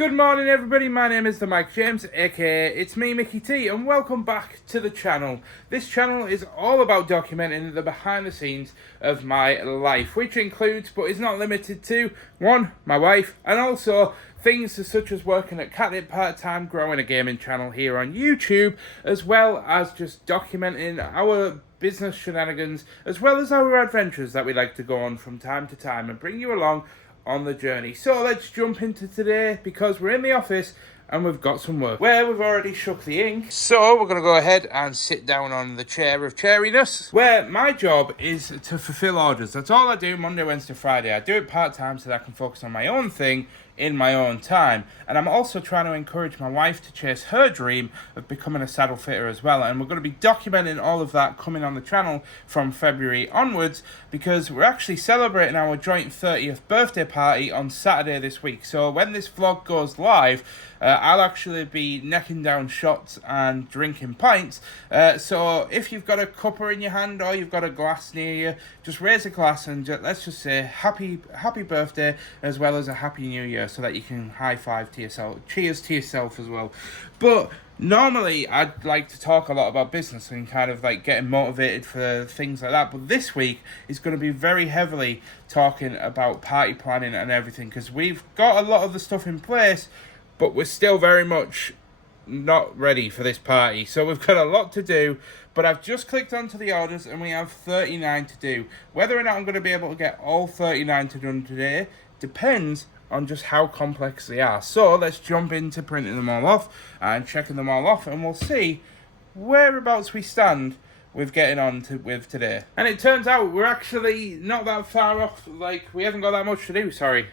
Good morning everybody, my name is the Mike James, aka it's me Mickey T, and welcome back to the channel. This channel is all about documenting the behind the scenes of my life, which includes, but is not limited to, one, my wife, and also things such as working at Katnipp part-time, growing a gaming channel here on YouTube, as well as just documenting our business shenanigans, as well as our adventures that we like to go on from time to time and bring you along on the journey. So let's jump into today, because we're in the office and we've got some work where we've already shook the ink. So we're going to go ahead and sit down on the chair of chairiness, where my job is to fulfill orders. That's all I do Monday, Wednesday, Friday. I do it part-time so that I can focus on my own thing in my own time. And I'm also trying to encourage my wife to chase her dream of becoming a saddle fitter as well. And we're going to be documenting all of that coming on the channel from February onwards, because we're actually celebrating our joint 30th birthday party on Saturday this week. So when this vlog goes live, I'll actually be necking down shots and drinking pints. So if you've got a cuppa in your hand or you've got a glass near you, just raise a glass and let's just say happy birthday, as well as a happy new year, so that you can high five to yourself. Cheers to yourself as well. But normally I'd like to talk a lot about business and kind of like getting motivated for things like that, but this week is going to be very heavily talking about party planning and everything, because we've got a lot of the stuff in place, but we're still very much not ready for this party. So we've got a lot to do, but I've just clicked onto the orders and we have 39 to do. Whether or not I'm going to be able to get all 39 to done today depends on just how complex they are. So let's jump into printing them all off and checking them all off, and we'll see whereabouts we stand with getting on with today. And it turns out we're actually not that far off. Like, we haven't got that much to do, sorry.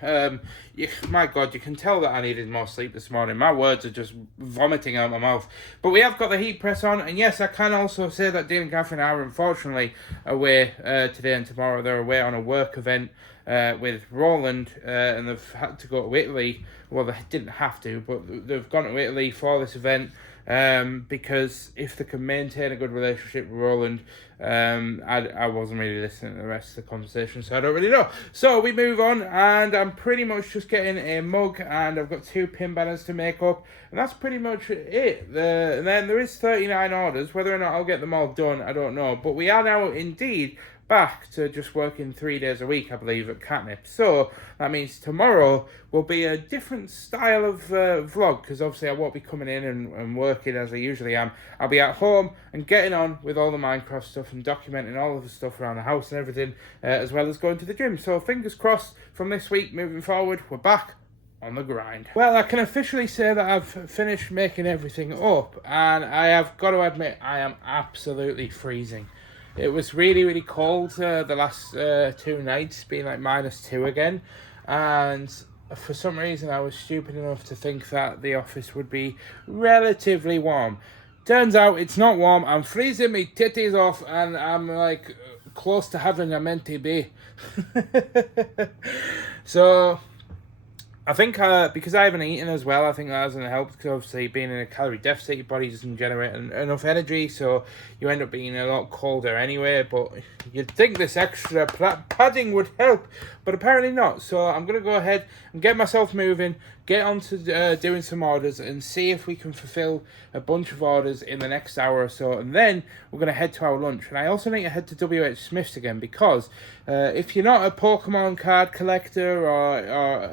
My God, you can tell that I needed more sleep this morning. My words are just vomiting out my mouth. But we have got the heat press on, and yes, I can also say that Dean and Catherine are unfortunately away today and tomorrow. They're away on a work event with Roland, and they've had to go to Italy. Well, they didn't have to, but they've gone to Italy for this event. Because if they can maintain a good relationship with Roland, I wasn't really listening to the rest of the conversation, so I don't really know. So we move on, and I'm pretty much just getting a mug, and I've got 2 pin banners to make up, and that's pretty much it. And then there is 39 orders. Whether or not I'll get them all done, I don't know, but we are now indeed back to just working 3 days a week, I believe, at Katnipp. So that means tomorrow will be a different style of vlog, because obviously I won't be coming in and working as I usually am. I'll be at home and getting on with all the Minecraft stuff and documenting all of the stuff around the house and everything, as well as going to the gym. So fingers crossed, from this week moving forward, we're back on the grind. Well, I can officially say that I've finished making everything up, and I have got to admit I am absolutely freezing. It was really, really cold the last 2 nights, being like -2 again. And for some reason, I was stupid enough to think that the office would be relatively warm. Turns out it's not warm. I'm freezing my titties off, and I'm like close to having a mentee be. So I think because I haven't eaten as well, I think that hasn't helped, because obviously being in a calorie deficit, your body doesn't generate enough energy, so you end up being a lot colder anyway. But you'd think this extra padding would help, but apparently not. So I'm going to go ahead and get myself moving, get on to doing some orders, and see if we can fulfill a bunch of orders in the next hour or so, and then we're going to head to our lunch. And I also need to head to WH Smith's again, because if you're not a Pokemon card collector or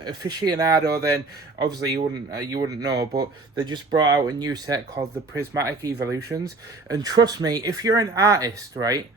aficionado, then obviously you wouldn't know, but they just brought out a new set called the Prismatic Evolutions, and trust me, if you're an artist, right,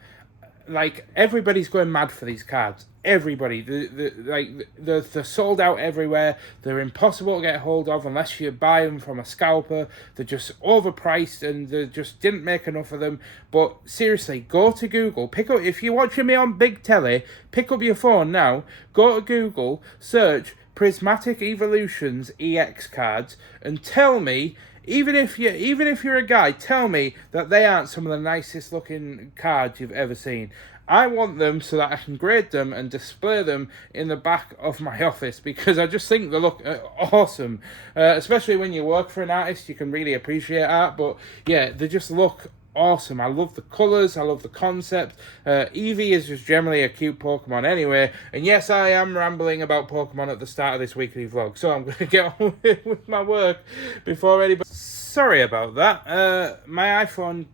like, everybody's going mad for these cards. Everybody, they're sold out everywhere. They're impossible to get hold of unless you buy them from a scalper. They're just overpriced, and they just didn't make enough of them. But seriously, go to Google, pick up, if you're watching me on big telly, pick up your phone now, go to Google, search Prismatic Evolutions EX cards, and tell me, even if you're a guy, tell me that they aren't some of the nicest looking cards you've ever seen. I want them so that I can grade them and display them in the back of my office, because I just think they look awesome. Especially when you work for an artist, you can really appreciate art. But yeah, they just look awesome. I love the colours, I love the concept. Eevee is just generally a cute Pokemon anyway. And yes, I am rambling about Pokemon at the start of this weekly vlog, so I'm going to get on with my work before anybody... Sorry about that. My iPhone...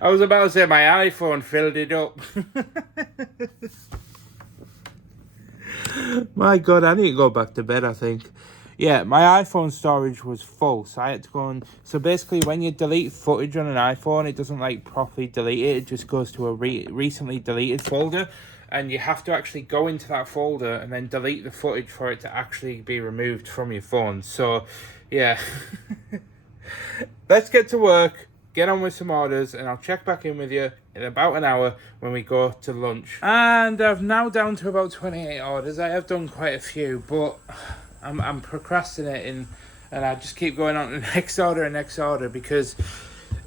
I was about to say my iPhone filled it up. My God, I need to go back to bed, I think. Yeah, my iPhone storage was full, so I had to go and... So basically, when you delete footage on an iPhone, it doesn't, like, properly delete it. It just goes to a recently deleted folder, and you have to actually go into that folder and then delete the footage for it to actually be removed from your phone. So, yeah. Let's get to work, get on with some orders, and I'll check back in with you in about an hour when we go to lunch. And I've now down to about 28 orders. I have done quite a few, but... I'm procrastinating, and I just keep going on to next order because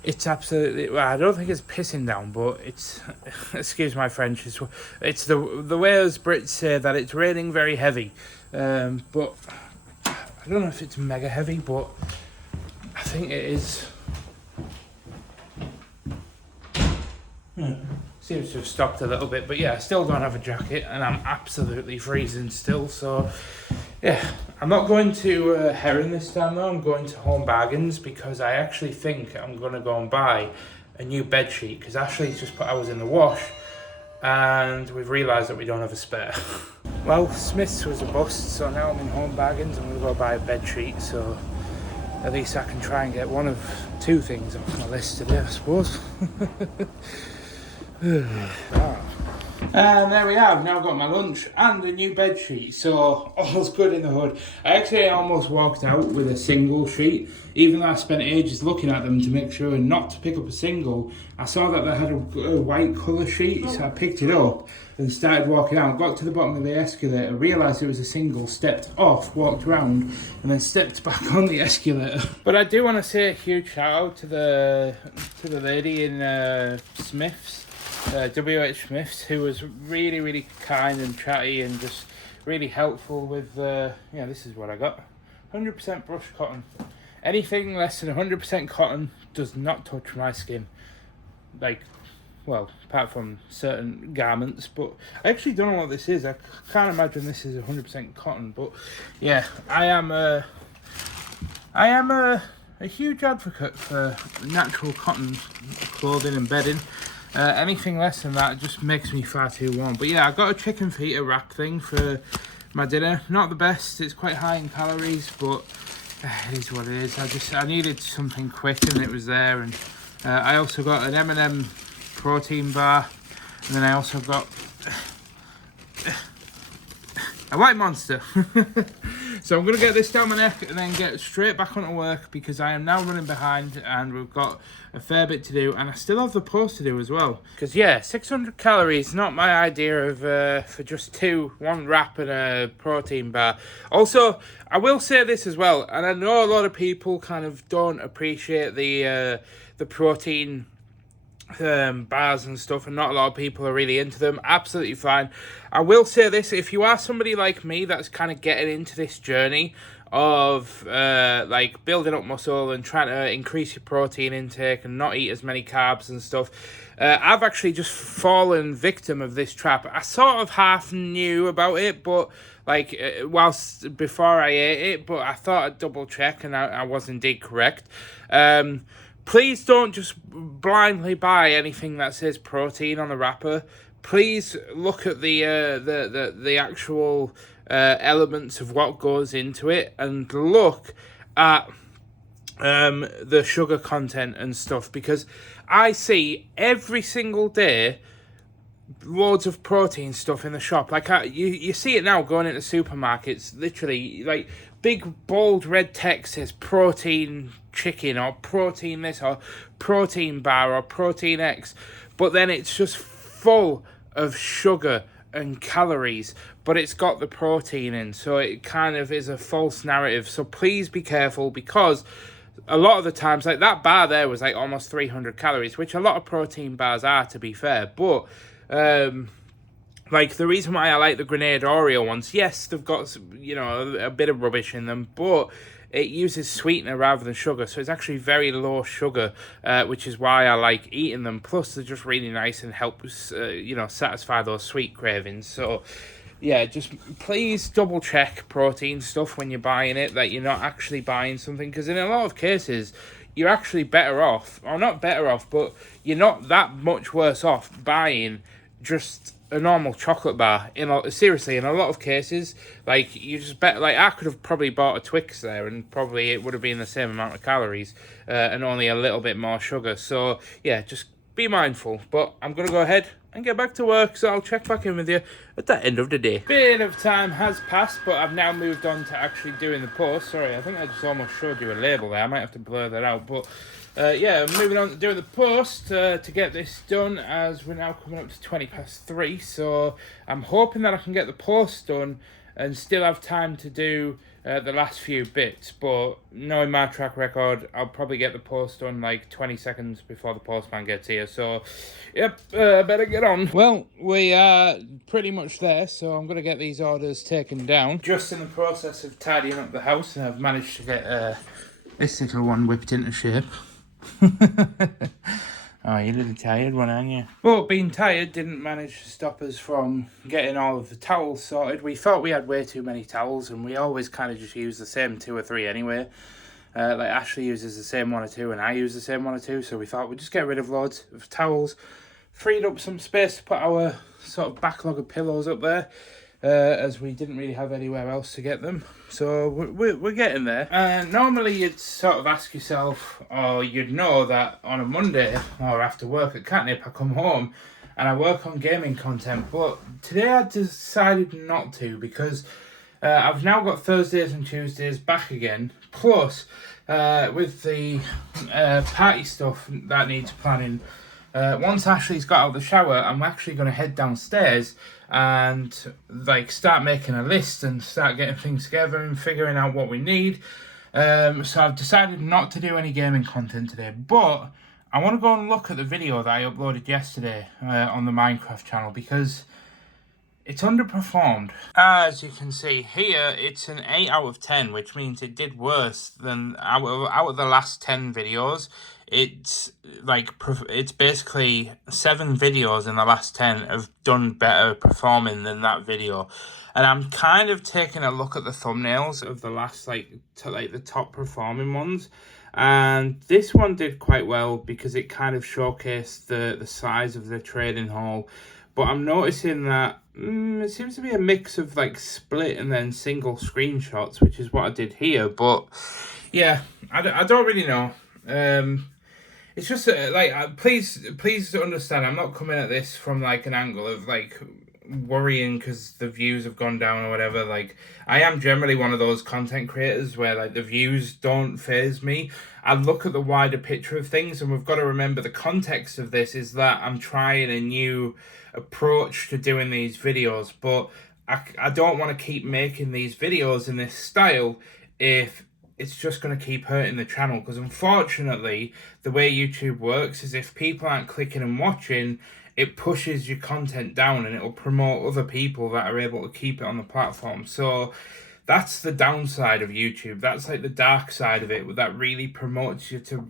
it's absolutely... Well, I don't think it's pissing down, but it's... Excuse my French. It's the way us Brits say that it's raining very heavy. But I don't know if it's mega heavy, but I think it is. Seems to have stopped a little bit, but yeah, I still don't have a jacket, and I'm absolutely freezing still, so... Yeah, I'm not going to Heron this time though, I'm going to Home Bargains because I actually think I'm going to go and buy a new bed sheet because Ashley's just put ours in the wash and we've realised that we don't have a spare. Well, Smith's was a bust, so now I'm in Home Bargains. I'm going to go buy a bed sheet, so at least I can try and get one of two things off my list today, I suppose. And there we have, now got my lunch and a new bed sheet, so all's good in the hood. I actually almost walked out with a single sheet, even though I spent ages looking at them to make sure not to pick up a single. I saw that they had a white colour sheet, so I picked it up and started walking out. Got to the bottom of the escalator, realised it was a single, stepped off, walked around, and then stepped back on the escalator. But I do want to say a huge shout out to the lady in Smith's. WH Smiths, who was really kind and chatty and just really helpful with this is what I got. 100% brush cotton. Anything less than 100% cotton does not touch my skin. Like, well, apart from certain garments, but I actually don't know what this is. I can't imagine this is 100% cotton, but yeah, I am a huge advocate for natural cotton clothing and bedding. Anything less than that just makes me far too warm. But yeah, I got a chicken feta wrap thing for my dinner. Not the best, it's quite high in calories, but it is what it is. I needed something quick and it was there. And I also got an M&M protein bar, and then I also got a white monster. So I'm going to get this down my neck and then get straight back onto work because I am now running behind and we've got a fair bit to do, and I still have the post to do as well. Because yeah, 600 calories, not my idea of for just one wrap and a protein bar. Also, I will say this as well, and I know a lot of people kind of don't appreciate the protein bars and stuff, and not a lot of people are really into them. Absolutely fine. I will say this, if you are somebody like me that's kind of getting into this journey of like building up muscle and trying to increase your protein intake and not eat as many carbs and stuff, I've actually just fallen victim of this trap. I sort of half knew about it, but like whilst before I ate it, but I thought I'd double check, and I was indeed correct. Please don't just blindly buy anything that says protein on the wrapper. Please look at the actual elements of what goes into it, and look at the sugar content and stuff, because I see every single day loads of protein stuff in the shop. Like you see it now going into supermarkets, literally like big bold red text says protein chicken or protein this or protein bar or protein X, but then it's just full of sugar and calories, but it's got the protein in, so it kind of is a false narrative. So please be careful, because a lot of the times, like that bar there was like almost 300 calories, which a lot of protein bars are, to be fair, but like the reason why I like the Grenade Oreo ones, yes, they've got, you know, a bit of rubbish in them, but it uses sweetener rather than sugar, so it's actually very low sugar, which is why I like eating them. Plus, they're just really nice and help satisfy those sweet cravings. So yeah, just please double check protein stuff when you're buying it, that you're not actually buying something, because in a lot of cases you're actually better off, or not better off, but you're not that much worse off buying just a normal chocolate bar. Seriously, in a lot of cases, like, you just bet, like, I could have probably bought a Twix there, and probably it would have been the same amount of calories, and only a little bit more sugar. So yeah, just be mindful. But I'm gonna go ahead and get back to work, so I'll check back in with you at the end of the day. Bit of time has passed, but I've now moved on to actually doing the post. Sorry, I think I just almost showed you a label there. I might have to blur that out, but yeah, I'm moving on to doing the post to get this done, as we're now coming up to 3:20. So I'm hoping that I can get the post done and still have time to do the last few bits. But knowing my track record, I'll probably get the post done like 20 seconds before the postman gets here. So yep, better get on. Well, we are pretty much there, so I'm going to get these orders taken down. Just in the process of tidying up the house, and I've managed to get this little one whipped into shape. Oh, you're a little tired one, aren't you? But being tired didn't manage to stop us from getting all of the towels sorted. We thought we had way too many towels, and we always kind of just use the same 2 or 3 anyway. Like, Ashley uses the same 1 or 2, and I use the same 1 or 2, so we thought we'd just get rid of loads of towels. Freed up some space to put our sort of backlog of pillows up there, as we didn't really have anywhere else to get them. So we're getting there. Normally you'd sort of ask yourself, or you'd know that on a Monday or after work at Katnipp, I come home and I work on gaming content. But today I decided not to, because I've now got Thursdays and Tuesdays back again. Plus, with the party stuff that needs planning, once Ashley's got out of the shower, I'm actually going to head downstairs and like start making a list and start getting things together and figuring out what we need. So I've decided not to do any gaming content today, but I want to go and look at the video that I uploaded yesterday on the Minecraft channel, because it's underperformed. As you can see here, it's an 8 out of 10, which means it did worse than out of the last 10 videos. It's like, it's basically 7 videos in the last 10 have done better performing than that video. And I'm kind of taking a look at the thumbnails of the last, the top performing ones. And this one did quite well because it kind of showcased the size of the trading hall. But I'm noticing that it seems to be a mix of like split and then single screenshots, which is what I did here. But yeah, I don't really know. It's just please understand, I'm not coming at this from like an angle of like worrying because the views have gone down or whatever. Like, I am generally one of those content creators where like the views don't faze me. I look at the wider picture of things, and we've got to remember the context of this is that I'm trying a new approach to doing these videos, but I don't want to keep making these videos in this style if it's just going to keep hurting the channel. Because unfortunately, the way YouTube works is if people aren't clicking and watching, it pushes your content down and it'll promote other people that are able to keep it on the platform. So that's the downside of YouTube. That's like the dark side of it, that really promotes you to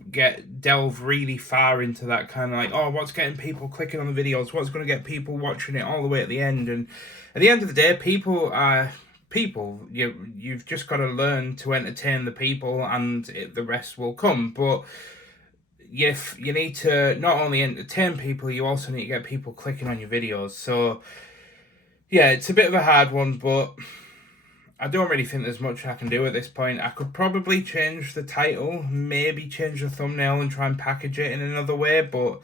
delve really far into that kind of like, oh, what's getting people clicking on the videos? What's going to get people watching it all the way at the end? And at the end of the day, people are people. You've just got to learn to entertain the people, and the rest will come. But you need to not only entertain people, you also need to get people clicking on your videos. So yeah, it's a bit of a hard one, but I don't really think there's much I can do at this point. I could probably change the title, maybe change the thumbnail and try and package it in another way, but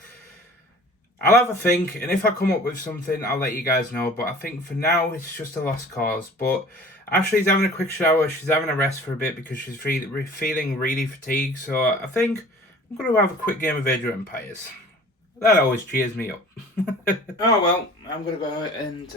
I'll have a think, and if I come up with something, I'll let you guys know. But I think for now, it's just a lost cause. But Ashley's having a quick shower. She's having a rest for a bit because she's feeling really fatigued. So I think I'm going to have a quick game of Age of Empires. That always cheers me up. Oh well, I'm going to go and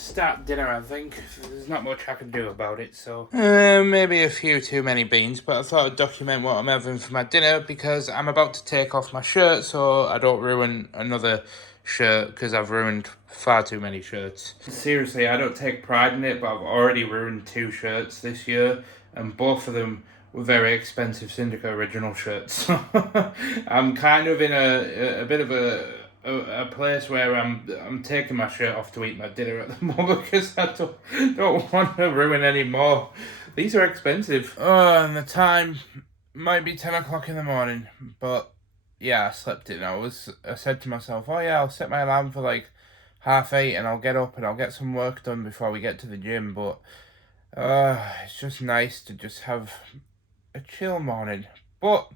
start dinner, I think. There's not much I can do about it, so maybe a few too many beans, but I thought I'd document what I'm having for my dinner because I'm about to take off my shirt so I don't ruin another shirt, because I've ruined far too many shirts. Seriously, I don't take pride in it, but I've already ruined 2 shirts this year, and both of them very expensive Syndicate original shirts. I'm kind of in a bit of a place where I'm taking my shirt off to eat my dinner at the moment because I don't want to ruin any more. These are expensive. Oh, and the time might be 10 o'clock in the morning, but yeah, I slept it. I said to myself, oh yeah, I'll set my alarm for like 8:30 and I'll get up and I'll get some work done before we get to the gym, but it's just nice to just have a chill morning. But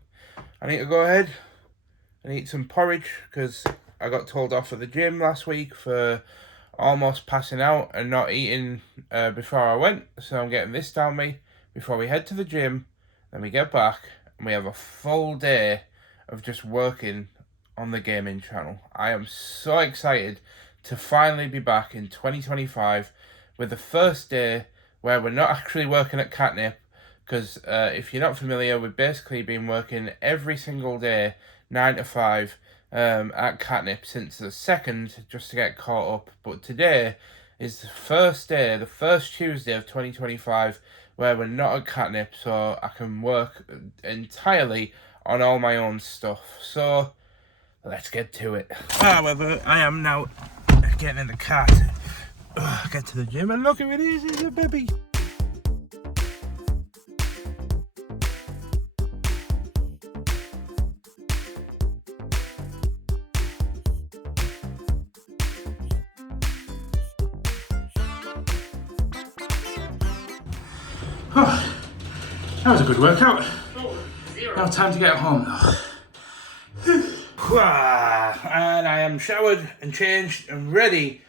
I need to go ahead and eat some porridge because I got told off at the gym last week for almost passing out and not eating before I went. So I'm getting this down me before we head to the gym. Then we get back and we have a full day of just working on the gaming channel. I am so excited to finally be back in 2025 with the first day where we're not actually working at Katnipp, because if you're not familiar, we've basically been working every single day, 9 to 5, at Katnipp since the 2nd, just to get caught up. But today is the first day, the first Tuesday of 2025, where we're not at Katnipp, so I can work entirely on all my own stuff. So let's get to it. However, I am now getting in the car to get to the gym, and look who it is, it's a baby. Oh, that was a good workout. Now time to get home though. And I am showered and changed and ready,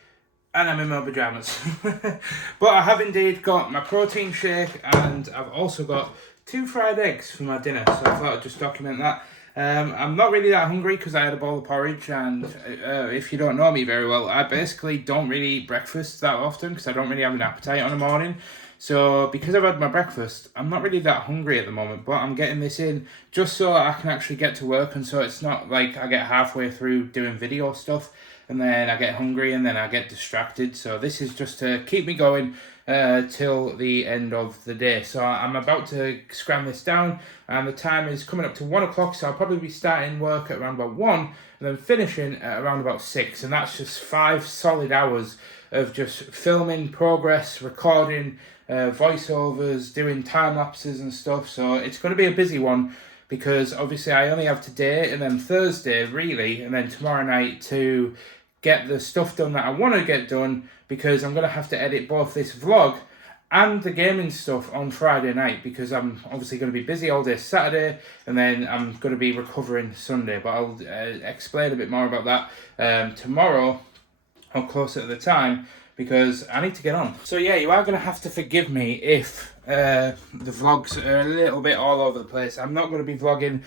and I'm in my pajamas. But I have indeed got my protein shake, and I've also got 2 fried eggs for my dinner, so I thought I'd just document that. I'm not really that hungry because I had a bowl of porridge, and if you don't know me very well, I basically don't really eat breakfast that often because I don't really have an appetite on the morning. So because I've had my breakfast, I'm not really that hungry at the moment, but I'm getting this in just so I can actually get to work, and so it's not like I get halfway through doing video stuff and then I get hungry and then I get distracted. So this is just to keep me going till the end of the day. So I'm about to scram this down, and the time is coming up to 1 o'clock, so I'll probably be starting work at around about 1 and then finishing at around about 6, and that's just 5 solid hours of just filming progress, recording voiceovers, doing time lapses and stuff. So it's going to be a busy one because obviously I only have today and then Thursday really, and then tomorrow night to get the stuff done that I want to get done, because I'm going to have to edit both this vlog and the gaming stuff on Friday night, because I'm obviously going to be busy all day Saturday and then I'm going to be recovering Sunday. But I'll explain a bit more about that tomorrow or closer to the time, because I need to get on. So yeah, you are going to have to forgive me if the vlogs are a little bit all over the place. I'm not going to be vlogging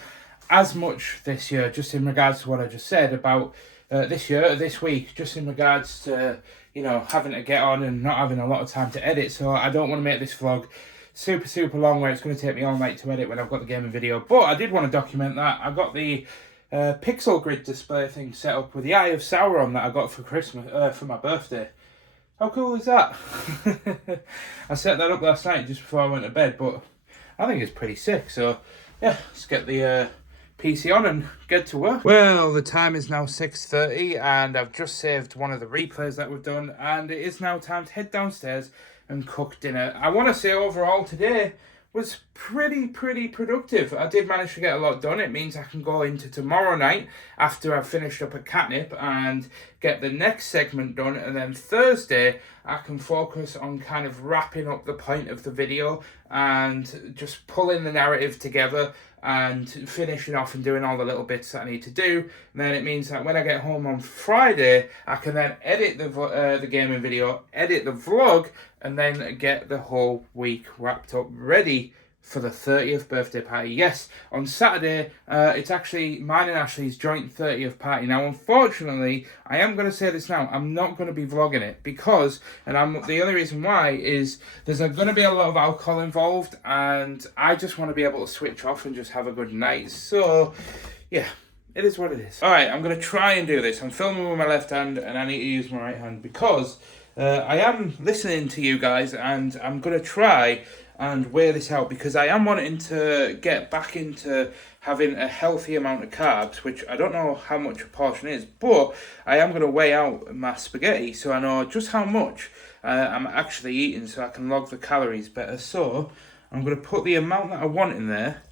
as much this year, just in regards to what I just said about this week, just in regards to, you know, having to get on and not having a lot of time to edit. So I don't want to make this vlog super long where it's going to take me all night to edit when I've got the gaming video. But I did want to document that. I got the pixel grid display thing set up with the Eye of Sauron that I got for Christmas, for my birthday. How cool is that? I set that up last night just before I went to bed, but I think it's pretty sick. So yeah, let's get the PC on and get to work. Well, the time is now 6:30 and I've just saved one of the replays that we've done, and it is now time to head downstairs and cook dinner. I want to say overall today was pretty productive. I did manage to get a lot done. It means I can go into tomorrow night after I've finished up at Katnipp and get the next segment done, and then Thursday I can focus on kind of wrapping up the point of the video and just pulling the narrative together and finishing off and doing all the little bits that I need to do. And then it means that when I get home on Friday, I can then edit the gaming video, edit the vlog, and then get the whole week wrapped up, ready for the 30th birthday party. Yes, on Saturday, it's actually mine and Ashley's joint 30th party. Now, unfortunately, I am going to say this now, I'm not going to be vlogging it because, the only reason why is there's going to be a lot of alcohol involved, and I just want to be able to switch off and just have a good night. So, yeah, it is what it is. All right, I'm going to try and do this. I'm filming with my left hand, and I need to use my right hand because I am listening to you guys, and I'm going to try and weigh this out, because I am wanting to get back into having a healthy amount of carbs, which I don't know how much a portion is, but I am going to weigh out my spaghetti so I know just how much I'm actually eating, so I can log the calories better. So I'm going to put the amount that I want in there,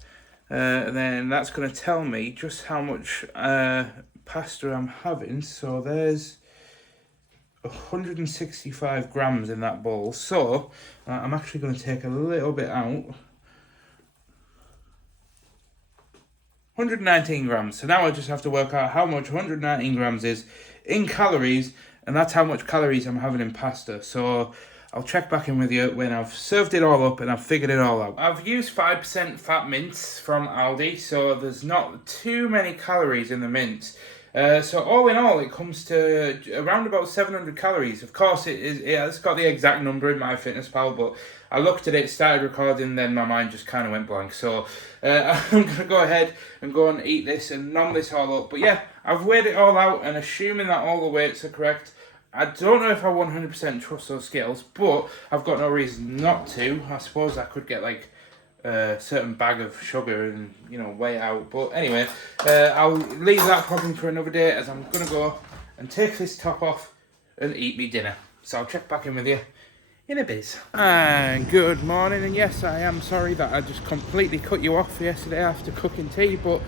and then that's going to tell me just how much pasta I'm having. So there's 165 grams in that bowl. So I'm actually going to take a little bit out. 119 grams. So now I just have to work out how much 119 grams is in calories, and that's how much calories I'm having in pasta. So I'll check back in with you when I've served it all up and I've figured it all out. I've used 5% fat mince from Aldi, so there's not too many calories in the mince. So all in all, it comes to around about 700 calories. Of course, it's got the exact number in MyFitnessPal, but I looked at it, started recording, then my mind just kind of went blank. So I'm going to go ahead and go and eat this and nom this all up. But yeah, I've weighed it all out, and assuming that all the weights are correct, I don't know if I 100% trust those scales, but I've got no reason not to. I suppose I could get like a certain bag of sugar and, you know, weigh it out. But anyway, I'll leave that problem for another day, as I'm going to go and take this top off and eat me dinner. So I'll check back in with you in a bit. And good morning, and yes, I am sorry that I just completely cut you off yesterday after cooking tea, but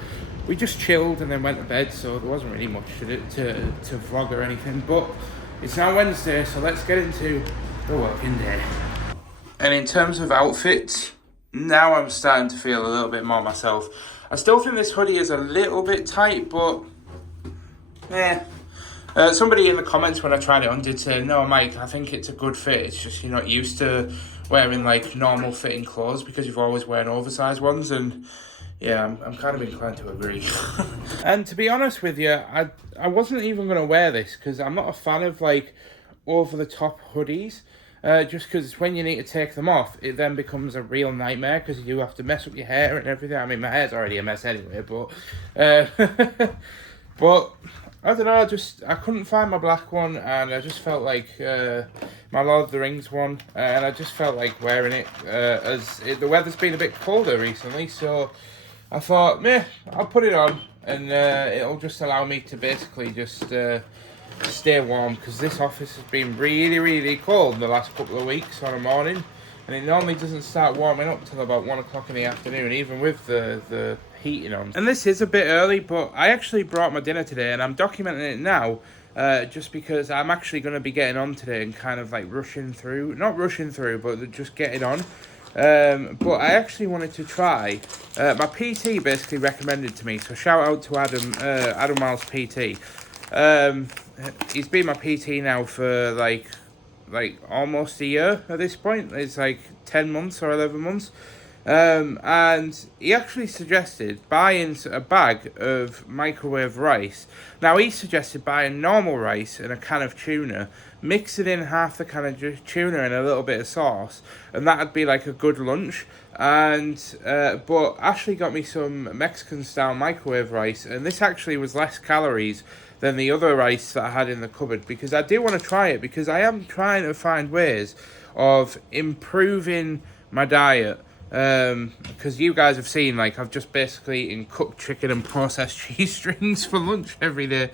we just chilled and then went to bed, so there wasn't really much to vlog or anything. But it's now Wednesday, so let's get into the working day. And in terms of outfits, now I'm starting to feel a little bit more myself. I still think this hoodie is a little bit tight, but somebody in the comments when I tried it on did say, no, Mike, I think it's a good fit. It's just you're not used to wearing like normal fitting clothes because you've always worn oversized ones, and yeah, I'm kind of inclined to agree. And to be honest with you, I wasn't even going to wear this because I'm not a fan of like over-the-top hoodies. Just because when you need to take them off, it then becomes a real nightmare because you do have to mess up your hair and everything. I mean, my hair's already a mess anyway, but but I don't know, I couldn't find my black one, and I just felt like my Lord of the Rings one, and I just felt like wearing it the weather's been a bit colder recently, so I thought, meh, I'll put it on, and it'll just allow me to basically just stay warm, because this office has been really, really cold the last couple of weeks on a morning, and it normally doesn't start warming up till about 1 o'clock in the afternoon, even with the heating on. And this is a bit early, but I actually brought my dinner today, and I'm documenting it now, just because I'm actually going to be getting on today and kind of like not rushing through, but just getting on. But I actually wanted to try, my PT basically recommended to me, so shout out to Adam Miles PT. He's been my PT now for like almost a year at this point. It's like 10 months or 11 months. And he actually suggested buying a bag of microwave rice. Now, he suggested buying normal rice and a can of tuna, mixing in half the can of tuna and a little bit of sauce, and that'd be like a good lunch. And but Ashley got me some Mexican style microwave rice, and this actually was less calories than the other rice that I had in the cupboard, because I do want to try it, because I am trying to find ways of improving my diet. Because you guys have seen, like, I've just basically eaten cooked chicken and processed cheese strings for lunch every day.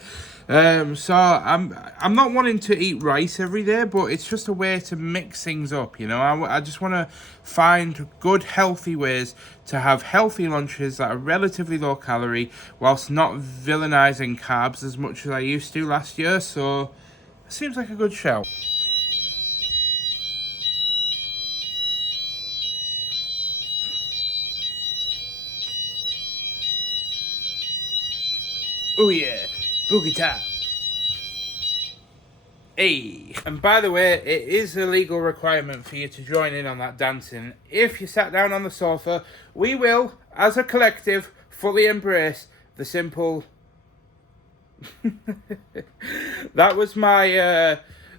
So I'm not wanting to eat rice every day, but it's just a way to mix things up, you know. I just want to find good, healthy ways to have healthy lunches that are relatively low calorie, whilst not villainizing carbs as much as I used to last year. So it seems like a good shout. Oh yeah, boogie time. Hey. And by the way, it is a legal requirement for you to join in on that dancing. If you sat down on the sofa, we will, as a collective, fully embrace the simple... That was my...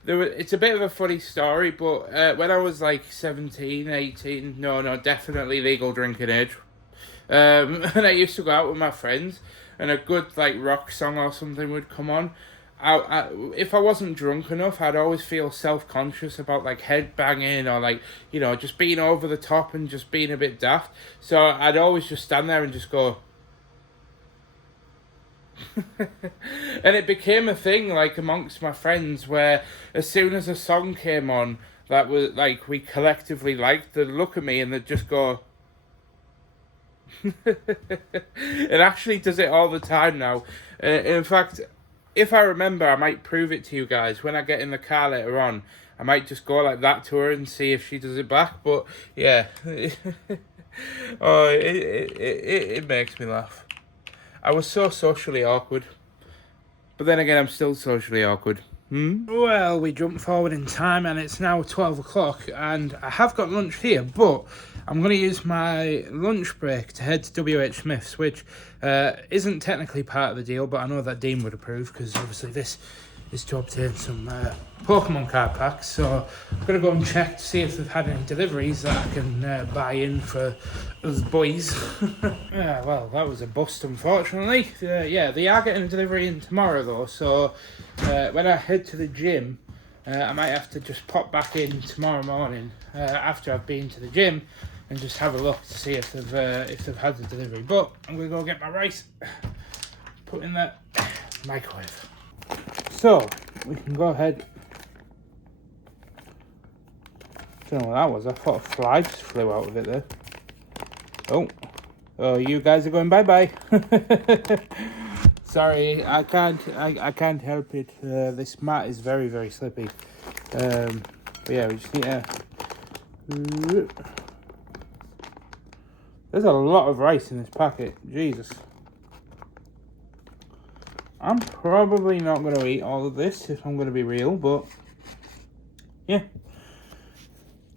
it's a bit of a funny story, but when I was like 17, 18, no, definitely legal drinking age. And I used to go out with my friends, and a good like rock song or something would come on. if I wasn't drunk enough, I'd always feel self-conscious about like head banging or like, you know, just being over the top and just being a bit daft. So I'd always just stand there and just go. And it became a thing like amongst my friends where as soon as a song came on that was like we collectively liked, they'd look at me and they'd just go. It actually does it all the time now. In fact, if I remember, I might prove it to you guys when I get in the car later on. I might just go like that to her and see if she does it back. But yeah, oh, it makes me laugh. I was so socially awkward, but then again, I'm still socially awkward. Well, we jump forward in time and it's now 12 o'clock and I have got lunch here, but I'm going to use my lunch break to head to WH Smith's, which isn't technically part of the deal, but I know that Dean would approve because obviously this is to obtain some Pokemon card packs. So I'm going to go and check to see if they've had any deliveries that I can buy in for us boys. Yeah, well, that was a bust, unfortunately. Yeah, they are getting a delivery in tomorrow, though, so when I head to the gym, I might have to just pop back in tomorrow morning after I've been to the gym and just have a look to see if they've had the delivery. But I'm going to go get my rice, put in the microwave. So, we can go ahead. Don't know what that was. I thought a fly just flew out of it there. Oh, you guys are going bye-bye. Sorry, I can't help it. This mat is very, very slippy. But yeah, we just need to... There's a lot of rice in this packet. Jesus. I'm probably not going to eat all of this, if I'm going to be real, but... yeah.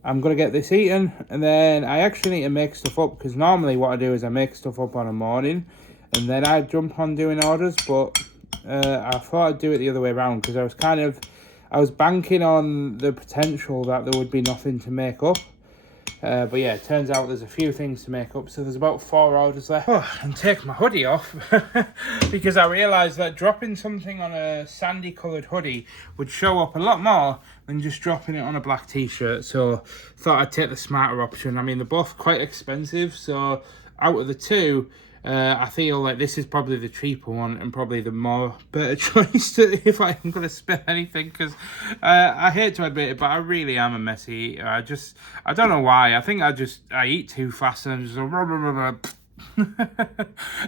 I'm going to get this eaten, and then I actually need to make stuff up, because normally what I do is I make stuff up on a morning, and then I jump on doing orders, but I thought I'd do it the other way around, because I was banking on the potential that there would be nothing to make up. But yeah, it turns out there's a few things to make up, so there's about 4 orders left. Oh, and take my hoodie off, because I realised that dropping something on a sandy coloured hoodie would show up a lot more than just dropping it on a black t-shirt, so thought I'd take the smarter option. I mean, they're both quite expensive, so out of the two, I feel like this is probably the cheaper one and probably the more better choice if I'm going to spend anything, because I hate to admit it, but I really am a messy eater. I don't know why. I think I eat too fast and I'm just blah, blah, blah.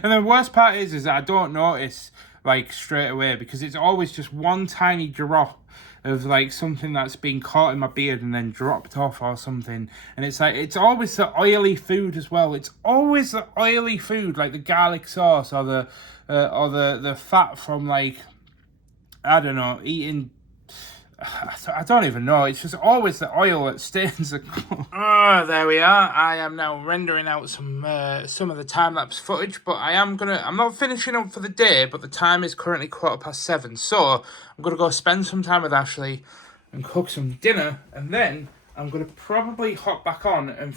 And the worst part is that I don't notice like straight away, because it's always just one tiny drop of like something that's been caught in my beard and then dropped off or something, and it's like it's always the oily food as well. It's always the oily food, like the garlic sauce or the fat from, like, I don't know, eating. I don't even know. It's just always the oil that stains the clothes. Oh, there we are. I am now rendering out some of the time-lapse footage, but I'm not finishing up for the day, but the time is currently 7:15, so I'm gonna go spend some time with Ashley and cook some dinner, and then I'm going to probably hop back on and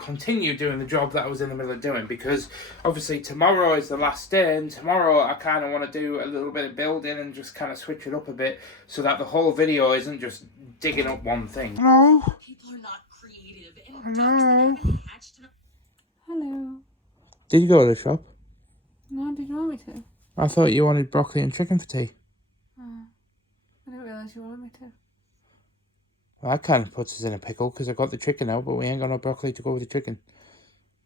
continue doing the job that I was in the middle of doing, because obviously tomorrow is the last day, and tomorrow I kind of want to do a little bit of building and just kind of switch it up a bit so that the whole video isn't just digging up one thing. Hello? People are not creative. Hello? Hello. Did you go to the shop? No, did you want me to? I thought you wanted broccoli and chicken for tea. Oh, I didn't realise you wanted me to. Well, that kind of puts us in a pickle, because I got the chicken out, but we ain't got no broccoli to go with the chicken.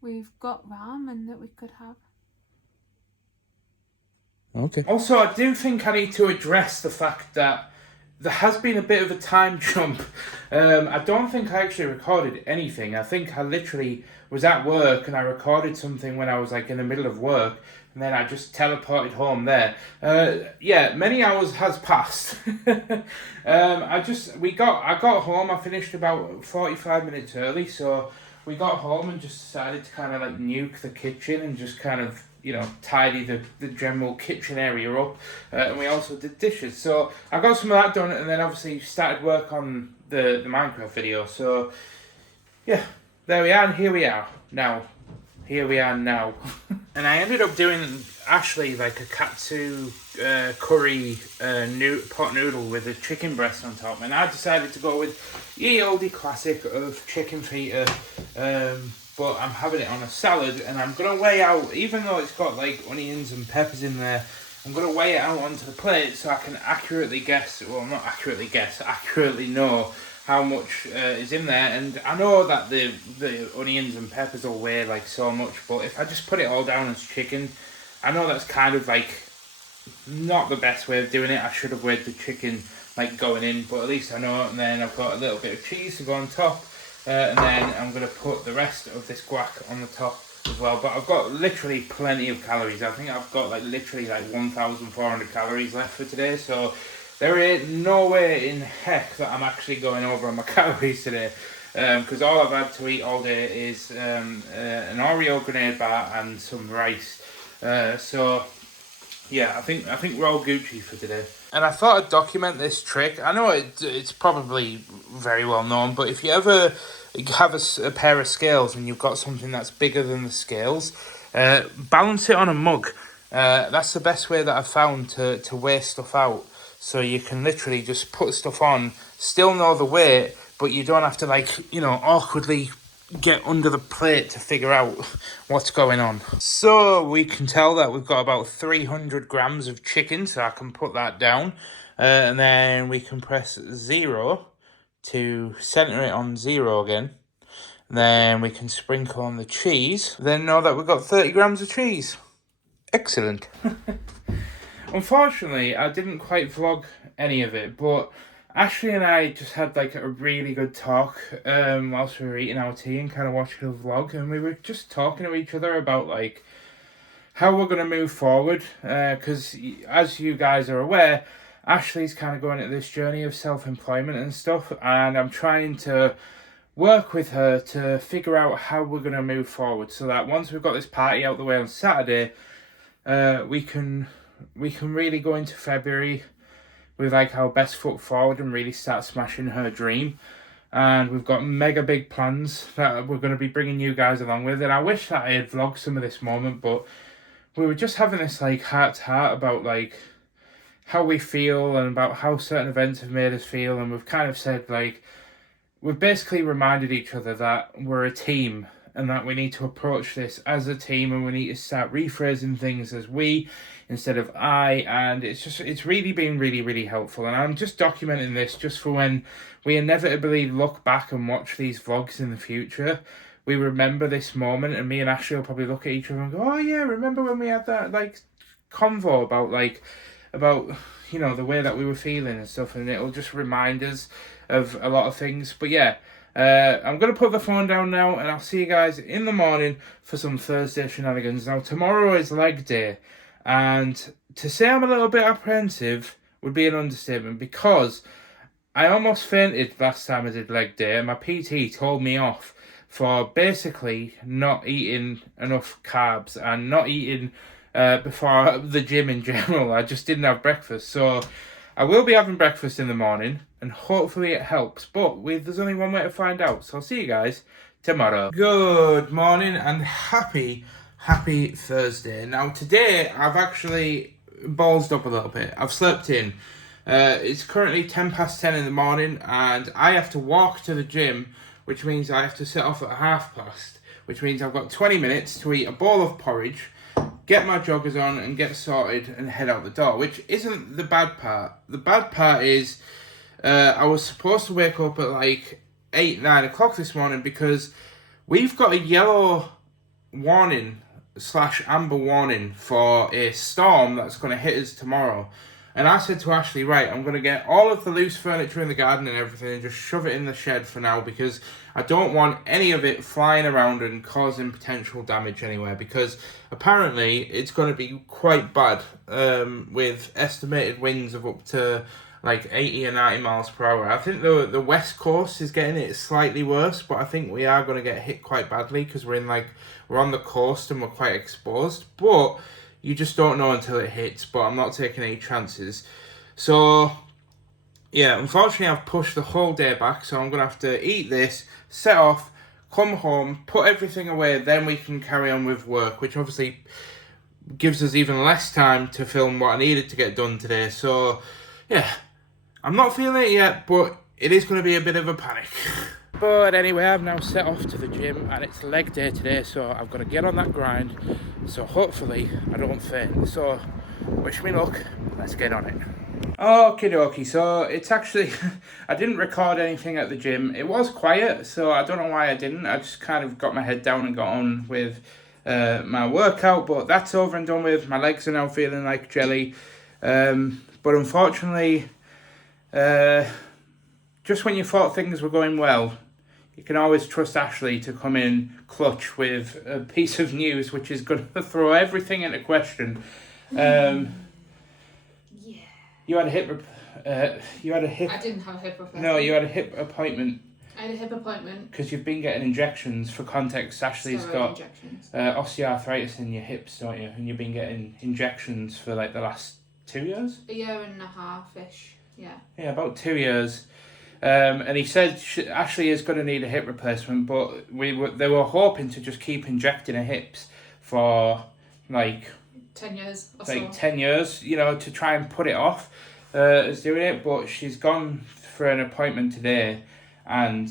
We've got ramen that we could have. Okay. Also, I do think I need to address the fact that there has been a bit of a time jump. I don't think I actually recorded anything. I think I literally was at work and I recorded something when I was like in the middle of work, and then I just teleported home there. Yeah, many hours has passed. I got home, I finished about 45 minutes early, so we got home and just decided to kind of like nuke the kitchen and just kind of, you know, tidy the general kitchen area up, and we also did dishes. So I got some of that done, and then obviously started work on the Minecraft video. So yeah, there we are, and here we are now. And I ended up doing actually like a katsu curry pot noodle with a chicken breast on top. And I decided to go with the oldie classic of chicken feta. But I'm having it on a salad, and I'm going to weigh out, even though it's got like onions and peppers in there, I'm going to weigh it out onto the plate so I can accurately guess, well not accurately guess, accurately know how much is in there. And I know that the onions and peppers will weigh like so much, but if I just put it all down as chicken, I know that's kind of like not the best way of doing it. I should have weighed the chicken like going in, but at least I know. And then I've got a little bit of cheese to go on top, and then I'm going to put the rest of this guac on the top as well. But I've got literally plenty of calories. I think I've got like literally like 1,400 calories left for today, so there ain't no way in heck that I'm actually going over on my calories today, because all I've had to eat all day is an Oreo grenade bar and some rice. So yeah, I think we're all Gucci for today. And I thought I'd document this trick. I know it's probably very well known, but if you ever have a pair of scales and you've got something that's bigger than the scales, balance it on a mug. That's the best way that I've found to weigh stuff out. So you can literally just put stuff on, still know the weight, but you don't have to like, awkwardly get under the plate to figure out what's going on. So we can tell that we've got about 300 grams of chicken, so I can put that down. And then we can press 0 to center it on 0 again. Then we can sprinkle on the cheese. Then know that we've got 30 grams of cheese. Excellent. Unfortunately, I didn't quite vlog any of it, but Ashley and I just had like a really good talk whilst we were eating our tea and kind of watching a vlog, and we were just talking to each other about like how we're going to move forward, because as you guys are aware, Ashley's kind of going at this journey of self-employment and stuff, and I'm trying to work with her to figure out how we're going to move forward so that once we've got this party out the way on Saturday, we can really go into February with like our best foot forward and really start smashing her dream. And we've got mega big plans that we're going to be bringing you guys along with. And I wish that I had vlogged some of this moment, but we were just having this like heart to heart about like how we feel and about how certain events have made us feel. And we've kind of said like, we've basically reminded each other that we're a team and that we need to approach this as a team, and we need to start rephrasing things as we instead of I. And it's really been really, really helpful. And I'm just documenting this just for when we inevitably look back and watch these vlogs in the future, we remember this moment, and me and Ashley will probably look at each other and go, oh yeah, remember when we had that like convo about the way that we were feeling and stuff, and it'll just remind us of a lot of things. But yeah, I'm going to put the phone down now, and I'll see you guys in the morning for some Thursday shenanigans. Now, tomorrow is leg day, and to say I'm a little bit apprehensive would be an understatement, because I almost fainted last time I did leg day, and my PT told me off for basically not eating enough carbs and not eating before the gym in general. I just didn't have breakfast, so I will be having breakfast in the morning, and hopefully it helps, but there's only one way to find out, so I'll see you guys tomorrow. Good morning and happy Thursday. Now today I've actually ballsed up a little bit. I've slept in. It's currently 10:10 in the morning, and I have to walk to the gym, which means I have to set off at 30:30, which means I've got 20 minutes to eat a bowl of porridge, get my joggers on and get sorted and head out the door, which isn't the bad part. The bad part is I was supposed to wake up at like 8-9 o'clock this morning because we've got a yellow warning / amber warning for a storm that's going to hit us tomorrow. And I said to Ashley, right, I'm going to get all of the loose furniture in the garden and everything and just shove it in the shed for now, because I don't want any of it flying around and causing potential damage anywhere, because apparently it's going to be quite bad, with estimated winds of up to like 80 or 90 miles per hour. I think the west coast is getting it slightly worse, but I think we are going to get hit quite badly because we're on the coast and we're quite exposed. But you just don't know until it hits, but I'm not taking any chances. So yeah, unfortunately I've pushed the whole day back, so I'm going to have to eat this, set off, come home, put everything away, then we can carry on with work, which obviously gives us even less time to film what I needed to get done today. So, yeah, I'm not feeling it yet, but it is going to be a bit of a panic. But anyway, I've now set off to the gym and it's leg day today, so I've got to get on that grind. So hopefully I don't faint. So wish me luck, let's get on it. Okie dokie, so it's actually, I didn't record anything at the gym. It was quiet, so I don't know why I didn't. I just kind of got my head down and got on with my workout, but that's over and done with. My legs are now feeling like jelly. But unfortunately, just when you thought things were going well, you can always trust Ashley to come in clutch with a piece of news which is going to throw everything into question. Yeah. You had a hip. You had a hip. I didn't have a hip replacement. No, you had a hip appointment. I had a hip appointment. Because you've been getting injections. For context, Ashley's got osteoarthritis in your hips, don't you? And you've been getting injections for like the last 2 years. A year and a half-ish. Yeah. Yeah, about 2 years. And he said Ashley is going to need a hip replacement, but they were hoping to just keep injecting her hips for like 10 years or like so. 10 years, you know, to try and put it off as doing it. But she's gone for an appointment today, and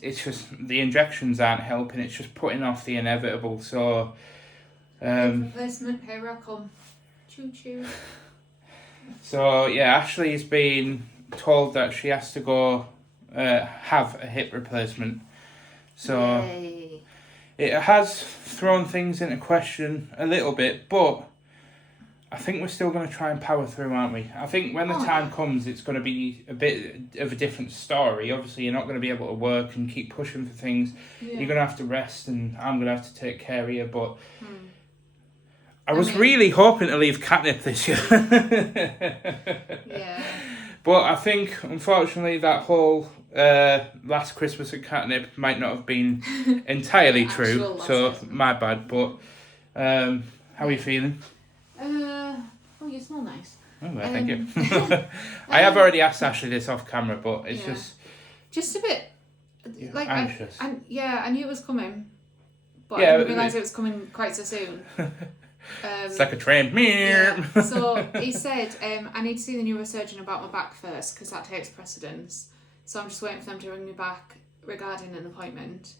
it's just the injections aren't helping. It's just putting off the inevitable. So replacement, here I come. Choo choo. So yeah, Ashley's been told that she has to go have a hip replacement. So Yay. It has thrown things into question a little bit, but I think we're still going to try and power through, aren't we? I think when the time comes, it's going to be a bit of a different story. Obviously, you're not going to be able to work and keep pushing for things. Yeah. You're going to have to rest, and I'm going to have to take care of you, but I was really hoping to leave Katnipp this year. Yeah. But I think, unfortunately, that whole last Christmas at Katnipp might not have been entirely true. So, my bad. But how are you feeling? Oh, you smell nice. Oh, well, thank you. I have already asked Ashley this off camera, but it's just a bit like anxious. I knew it was coming, but I didn't realise it was coming quite so soon. It's like a train. Yeah. So he said, I need to see the neurosurgeon about my back first because that takes precedence. So I'm just waiting for them to ring me back regarding an appointment.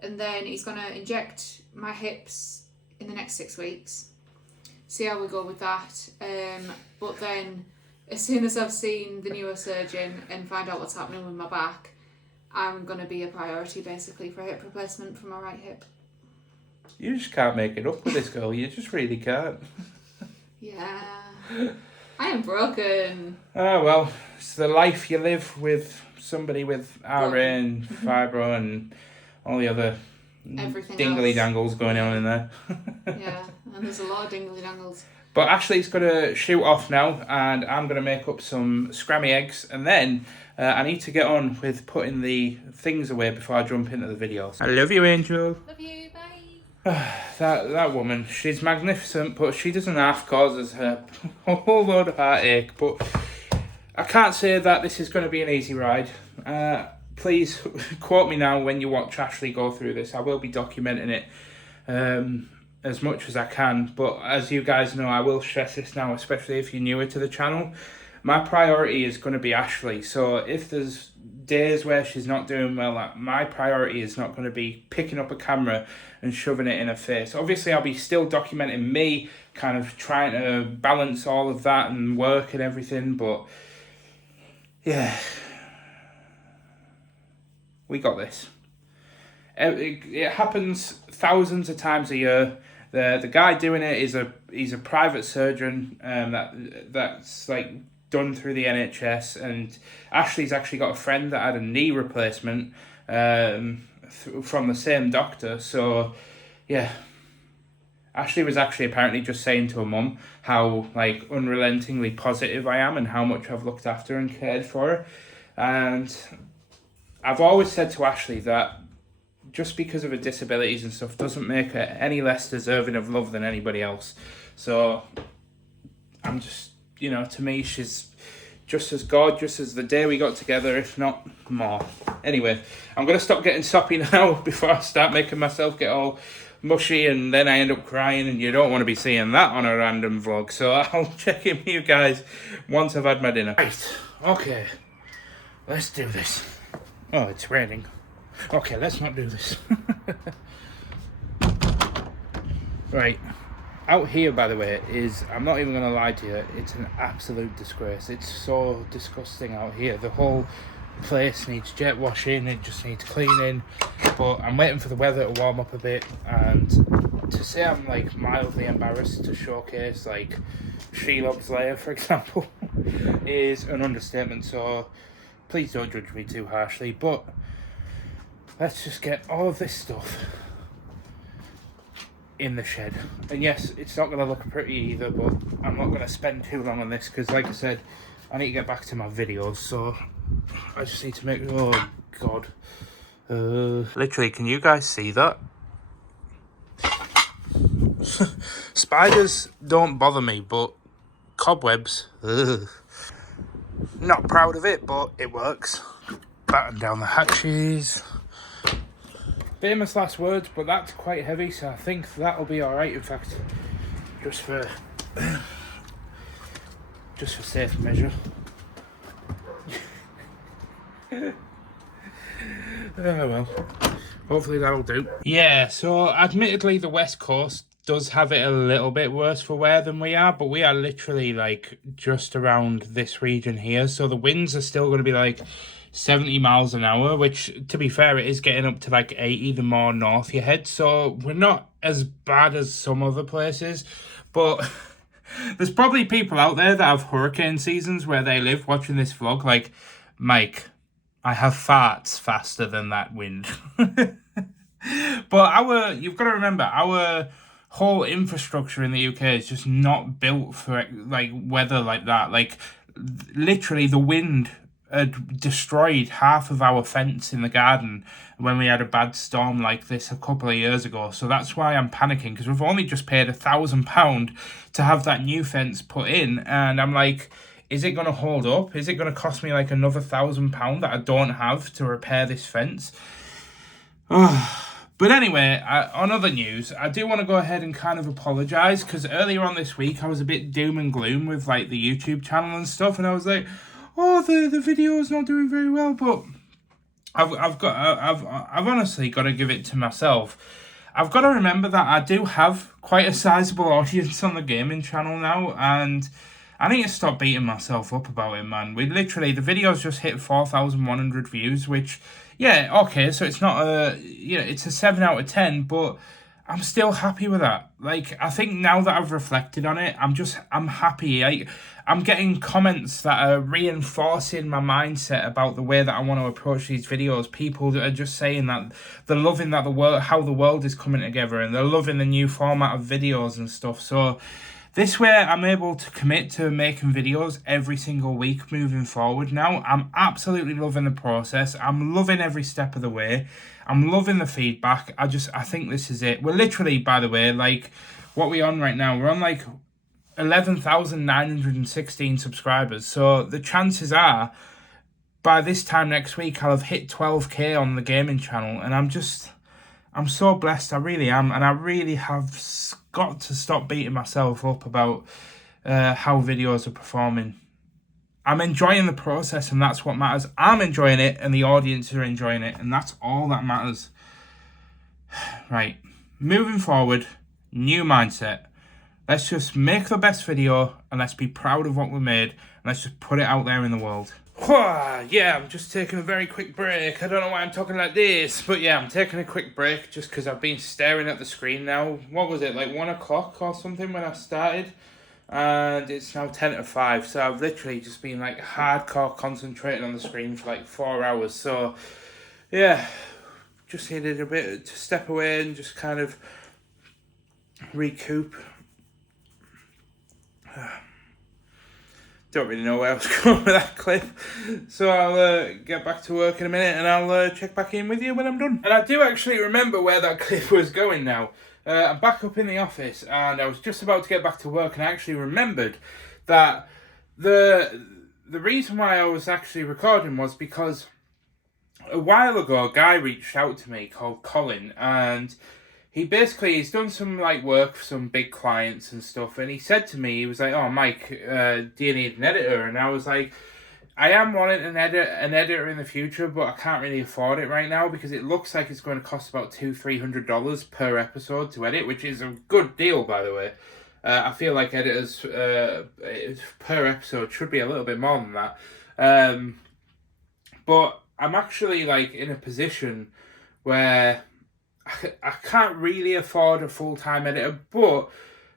And then he's going to inject my hips in the next 6 weeks. See how we go with that. But then as soon as I've seen the neurosurgeon and find out what's happening with my back, I'm going to be a priority basically for a hip replacement for my right hip. You just can't make it up with this girl. You just really can't. Yeah. I am broken. Oh, well, it's the life you live with somebody with RA and fibro and all the other dingly dangles going on in there. Yeah, and there's a lot of dingly dangles. But Ashley's going to shoot off now, and I'm going to make up some scrammy eggs, and then I need to get on with putting the things away before I jump into the video. I love you, Angel. Love you, bye. That woman, she's magnificent, but she doesn't half causes her a whole load of heartache. But I can't say that this is going to be an easy ride. Please quote me now when you watch Ashley go through this. I will be documenting it as much as I can. But as you guys know, I will stress this now, especially if you're newer to the channel. My priority is going to be Ashley. So if there's days where she's not doing well, my priority is not going to be picking up a camera and shoving it in her face. Obviously, I'll be still documenting me, kind of trying to balance all of that and work and everything. But yeah, we got this. It happens thousands of times a year. The guy doing it he's a private surgeon that's like done through the NHS, and Ashley's actually got a friend that had a knee replacement from the same doctor. So yeah, Ashley was actually apparently just saying to her mum how like unrelentingly positive I am and how much I've looked after and cared for her. And I've always said to Ashley that just because of her disabilities and stuff doesn't make her any less deserving of love than anybody else. So I'm just, to me, she's just as gorgeous as the day we got together, if not more. Anyway, I'm going to stop getting soppy now before I start making myself get all mushy and then I end up crying, and you don't want to be seeing that on a random vlog. So I'll check in with you guys once I've had my dinner. Right, okay, let's do this. Oh, it's raining. Okay, let's not do this. Right, out here, by the way, I'm not even going to lie to you, it's an absolute disgrace. It's so disgusting out here. The whole place needs jet washing, it just needs cleaning. But I'm waiting for the weather to warm up a bit, and to say I'm like mildly embarrassed to showcase like Shelob's lair, for example, is an understatement. So please don't judge me too harshly, but let's just get all of this stuff in the shed. And yes, it's not going to look pretty either, but I'm not going to spend too long on this because, like I said, I need to get back to my videos. So I just need to make... Oh god, literally, can you guys see that? Spiders don't bother me, but cobwebs, not proud of it, but it works. Batten down the hatches. Famous last words, but that's quite heavy, so I think that'll be alright. In fact, just for safe measure. Oh well, hopefully that'll do. Yeah, so admittedly the West Coast does have it a little bit worse for wear than we are, but we are literally like just around this region here, so the winds are still going to be like 70 miles an hour, which, to be fair, it is getting up to like 80 the more north you head, so we're not as bad as some other places. But there's probably people out there that have hurricane seasons where they live watching this vlog like, Mike, I have farts faster than that wind. But you've got to remember, our whole infrastructure in the UK is just not built for like weather like that. Like literally the wind had destroyed half of our fence in the garden when we had a bad storm like this a couple of years ago. So that's why I'm panicking, because we've only just paid £1,000 to have that new fence put in, and I'm like, is it going to hold up? Is it going to cost me like another £1,000 that I don't have to repair this fence? But anyway, on other news, I do want to go ahead and kind of apologise, because earlier on this week I was a bit doom and gloom with like the YouTube channel and stuff, and I was like, oh, the video is not doing very well. But I've honestly got to give it to myself. I've got to remember that I do have quite a sizable audience on the gaming channel now, and I need to stop beating myself up about it, man. The videos just hit 4,100 views, which, yeah, okay, so it's not it's a 7 out of 10, but I'm still happy with that. Like, I think now that I've reflected on it, I'm happy. Like, I'm getting comments that are reinforcing my mindset about the way that I want to approach these videos. People that are just saying that they're loving how the world is coming together, and they're loving the new format of videos and stuff. So this way I'm able to commit to making videos every single week moving forward now. I'm absolutely loving the process. I'm loving every step of the way. I'm loving the feedback. I think this is it. We're literally, by the way, like, what we're on right now, we're on like 11,916 subscribers. So the chances are, by this time next week, I'll have hit 12k on the gaming channel. And I'm so blessed. I really am. And I really have got to stop beating myself up about how videos are performing. I'm enjoying the process, and that's what matters. I'm enjoying it, and the audience are enjoying it, and that's all that matters. Right, moving forward, new mindset. Let's just make the best video, and let's be proud of what we made, and let's just put it out there in the world. Yeah, I'm just taking a very quick break. I don't know why I'm talking like this, but yeah, I'm taking a quick break just because I've been staring at the screen now. What was it, like 1 o'clock or something when I started? And it's now 10 to 5, so I've literally just been like hardcore concentrating on the screen for like 4 hours. So yeah, just needed a bit to step away and just kind of recoup. Don't really know where I was going with that clip, so I'll get back to work in a minute, and I'll check back in with you when I'm done. And I do actually remember where that clip was going now. I'm back up in the office, and I was just about to get back to work, and I actually remembered that the the reason why I was actually recording was because a while ago a guy reached out to me called Colin, and he's done some like work for some big clients and stuff, and he said to me, he was like, "Oh, Mike, do you need an editor?" And I was like, I am wanting an editor in the future, but I can't really afford it right now because it looks like it's going to cost about $200-300 per episode to edit, which is a good deal, by the way. I feel like editors per episode should be a little bit more than that. But I'm actually like in a position where I can't really afford a full-time editor, but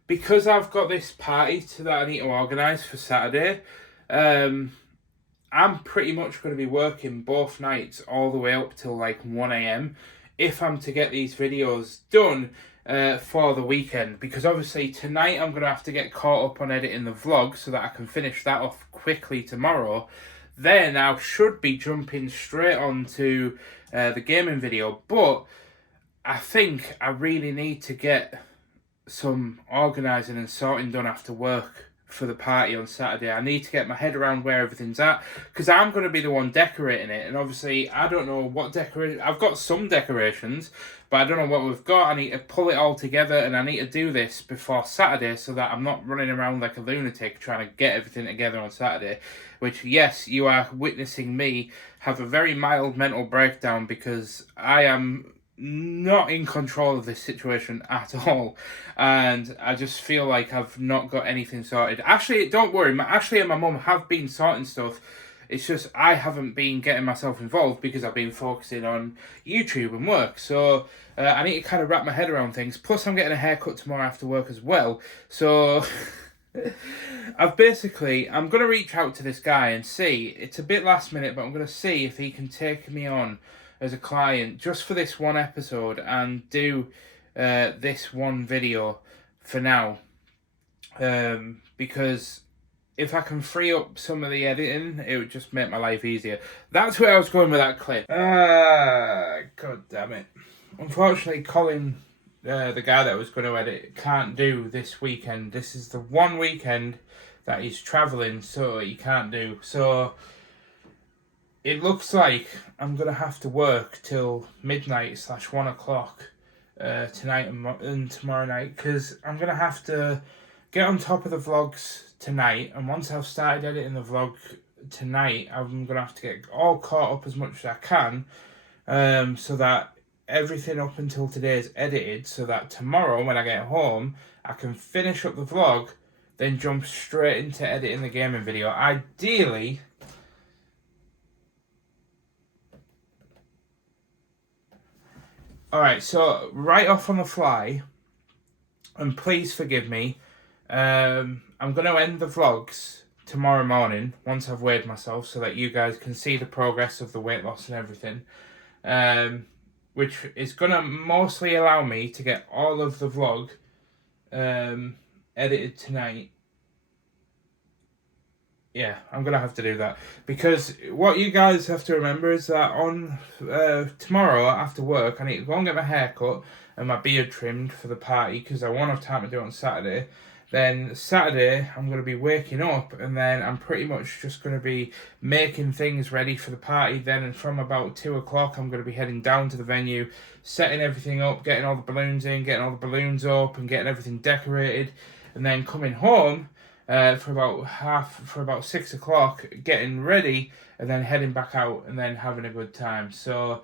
because I've got this party that I need to organise for Saturday, I'm pretty much going to be working both nights all the way up till like 1 a.m. if I'm to get these videos done for the weekend, because obviously tonight I'm going to have to get caught up on editing the vlog so that I can finish that off quickly tomorrow. Then I should be jumping straight on to the gaming video, but I think I really need to get some organising and sorting done after work for the party on Saturday. I need to get my head around where everything's at, because I'm going to be the one decorating it, and obviously I don't know what decoration. I've got some decorations, but I don't know what we've got. I need to pull it all together, and I need to do this before Saturday so that I'm not running around like a lunatic trying to get everything together on Saturday, which, yes, you are witnessing me have a very mild mental breakdown because I am not in control of this situation at all, and I just feel like I've not got anything sorted. Actually, don't worry, Ashley and my mum have been sorting stuff. It's just I haven't been getting myself involved because I've been focusing on YouTube and work. So I need to kind of wrap my head around things. Plus I'm getting a haircut tomorrow after work as well. So I'm going to reach out to this guy and see. It's a bit last minute, but I'm going to see if he can take me on as a client just for this one episode and do this one video for now, because if I can free up some of the editing, it would just make my life easier. That's where I was going with that clip. God damn it. Unfortunately, Colin, the guy that was going to edit, can't do this weekend. This is the one weekend that he's travelling, so he can't do. So it looks like I'm going to have to work till midnight / 1 o'clock tonight and tomorrow night, because I'm going to have to get on top of the vlogs tonight, and once I've started editing the vlog tonight, I'm going to have to get all caught up as much as I can, so that everything up until today is edited, so that tomorrow when I get home I can finish up the vlog, then jump straight into editing the gaming video. Ideally, alright, so right off on the fly, and please forgive me, I'm going to end the vlogs tomorrow morning once I've weighed myself so that you guys can see the progress of the weight loss and everything, which is going to mostly allow me to get all of the vlog edited tonight. Yeah, I'm going to have to do that, because what you guys have to remember is that on tomorrow after work I need to go and get my hair cut and my beard trimmed for the party, because I won't have time to do it on Saturday. Then Saturday I'm going to be waking up, and then I'm pretty much just going to be making things ready for the party. Then from about 2 o'clock I'm going to be heading down to the venue, setting everything up, getting all the balloons in, getting all the balloons up and getting everything decorated, and then coming home for about 6 o'clock, getting ready, and then heading back out and then having a good time. So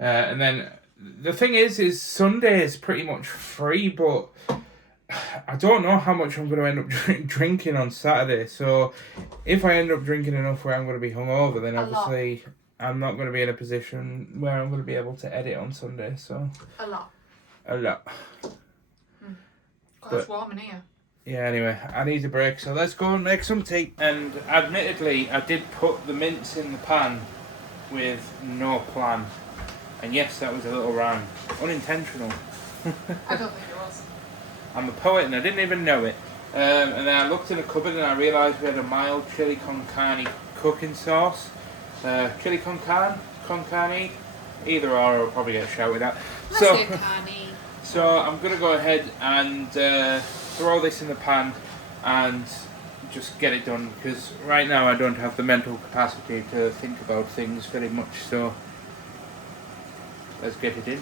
and then the thing is Sunday is pretty much free, but I don't know how much I'm going to end up drinking on Saturday. So if I end up drinking enough where I'm going to be hungover, then obviously I'm not going to be in a position where I'm going to be able to edit on Sunday. So A lot. But it's warm in here. Yeah, anyway, I need a break, so let's go and make some tea. And admittedly, I did put the mince in the pan with no plan. And yes, that was a little rhyme. Unintentional. I don't think it was. I'm a poet and I didn't even know it. And then I looked in the cupboard and I realised we had a mild chili con carne cooking sauce. Chili con carne, either or I'll probably get shouted at. So I'm going to go ahead and throw this in the pan and just get it done, because right now I don't have the mental capacity to think about things very much, so let's get it in.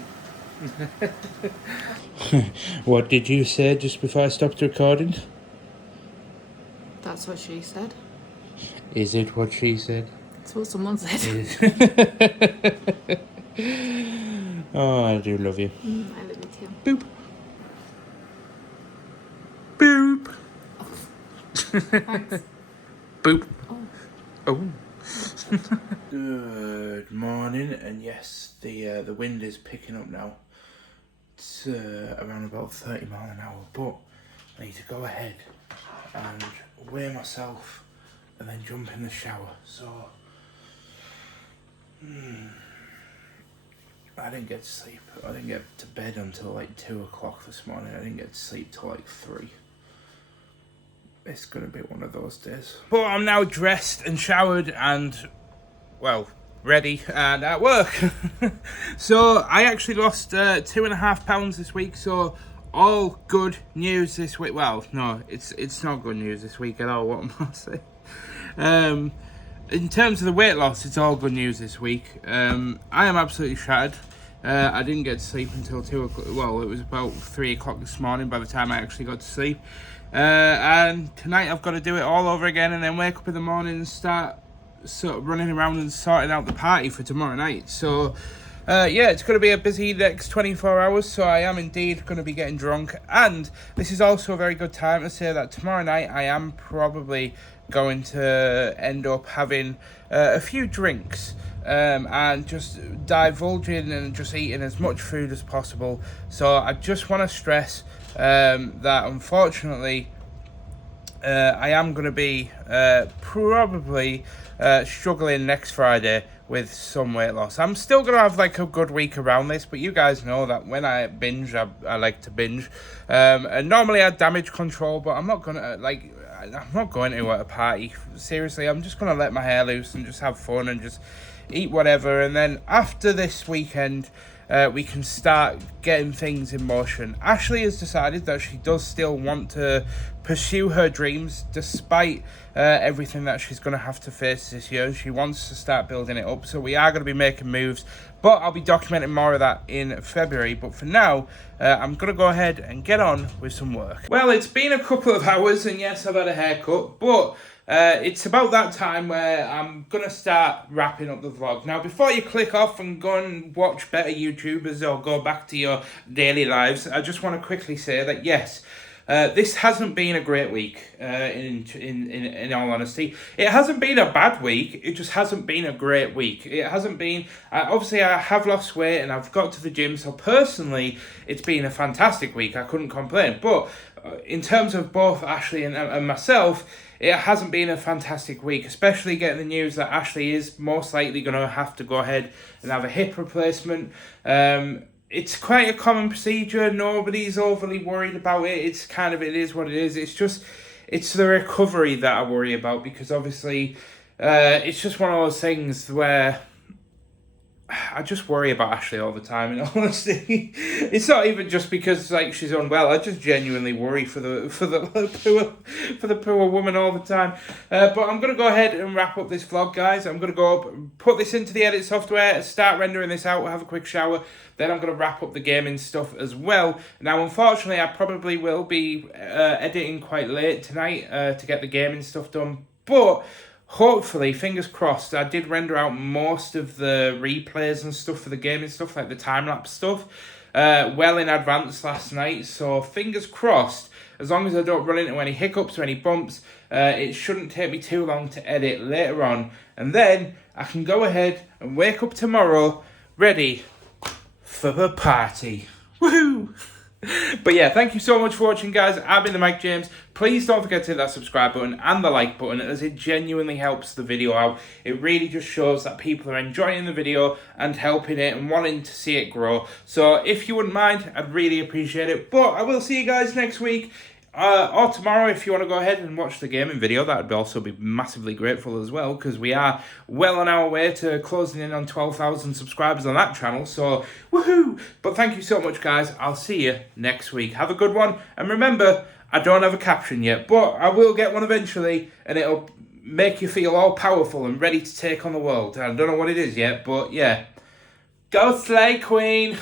What did you say just before I stopped recording? That's what she said. Is it what she said? That's what someone said. Oh, I do love you. I love you too. Boop. Boop. Thanks. Boop. Oh. Oh. Good morning, and yes, the wind is picking up now. It's around about 30 mile an hour, but I need to go ahead and weigh myself and then jump in the shower. So I didn't get to sleep. I didn't get to bed until like 2 o'clock this morning. I didn't get to sleep till like 3. It's going to be one of those days. But I'm now dressed and showered and, well, ready and at work. So I actually lost 2.5 pounds this week. So all good news this week. Well, no, it's not good news this week at all. What am I saying? In terms of the weight loss, it's all good news this week. I am absolutely shattered. I didn't get to sleep until 2 o'clock. Well, it was about 3 o'clock this morning by the time I actually got to sleep. And tonight I've got to do it all over again, and then wake up in the morning and start sort of running around and sorting out the party for tomorrow night. So yeah, it's going to be a busy next 24 hours, so I am indeed going to be getting drunk. And this is also a very good time to say that tomorrow night I am probably going to end up having a few drinks and just divulging and just eating as much food as possible. So I just want to stress that unfortunately I am going to be probably struggling next Friday with some weight loss. I'm still going to have like a good week around this, but you guys know that when I binge, I like to binge. And normally I damage control, but I'm not going to I'm not going to at a party. Seriously, I'm just going to let my hair loose and just have fun and just eat whatever. And then after this weekend, we can start getting things in motion. Ashley has decided that she does still want to pursue her dreams despite everything that she's going to have to face this year. She wants to start building it up, so we are going to be making moves, but I'll be documenting more of that in February. But for now, I'm going to go ahead and get on with some work. Well, it's been a couple of hours, and yes, I've had a haircut, but it's about that time where I'm going to start wrapping up the vlog. Now, before you click off and go and watch better YouTubers or go back to your daily lives, I just want to quickly say that, yes, this hasn't been a great week, in all honesty. It hasn't been a bad week, it just hasn't been a great week. It hasn't been, obviously I have lost weight and I've got to the gym, so personally it's been a fantastic week, I couldn't complain. But in terms of both Ashley and myself, it hasn't been a fantastic week, especially getting the news that Ashley is most likely going to have to go ahead and have a hip replacement. It's quite a common procedure. Nobody's overly worried about it. It's kind of, it is what it is. It's the recovery that I worry about, because obviously it's just one of those things where I just worry about Ashley all the time, in all honesty. It's not even just because like she's unwell. I just genuinely worry for the poor woman all the time. But I'm gonna go ahead and wrap up this vlog, guys. I'm gonna go up, put this into the edit software, start rendering this out, have a quick shower. Then I'm gonna wrap up the gaming stuff as well. Now, unfortunately, I probably will be editing quite late tonight to get the gaming stuff done, but hopefully, fingers crossed, I did render out most of the replays and stuff for the gaming stuff, like the time-lapse stuff, well in advance last night. So fingers crossed, as long as I don't run into any hiccups or any bumps, it shouldn't take me too long to edit later on. And then I can go ahead and wake up tomorrow ready for the party. Woohoo! But yeah, thank you so much for watching, guys. I've been the Mike James. Please don't forget to hit that subscribe button and the like button, as it genuinely helps the video out. It really just shows that people are enjoying the video and helping it and wanting to see it grow. So if you wouldn't mind, I'd really appreciate it. But I will see you guys next week. Or tomorrow, if you want to go ahead and watch the gaming video, that would also be massively grateful as well, because we are well on our way to closing in on 12,000 subscribers on that channel, so woohoo! But thank you so much, guys. I'll see you next week. Have a good one, and remember, I don't have a caption yet, but I will get one eventually, and it'll make you feel all powerful and ready to take on the world. I don't know what it is yet, but yeah. Go slay, Queen!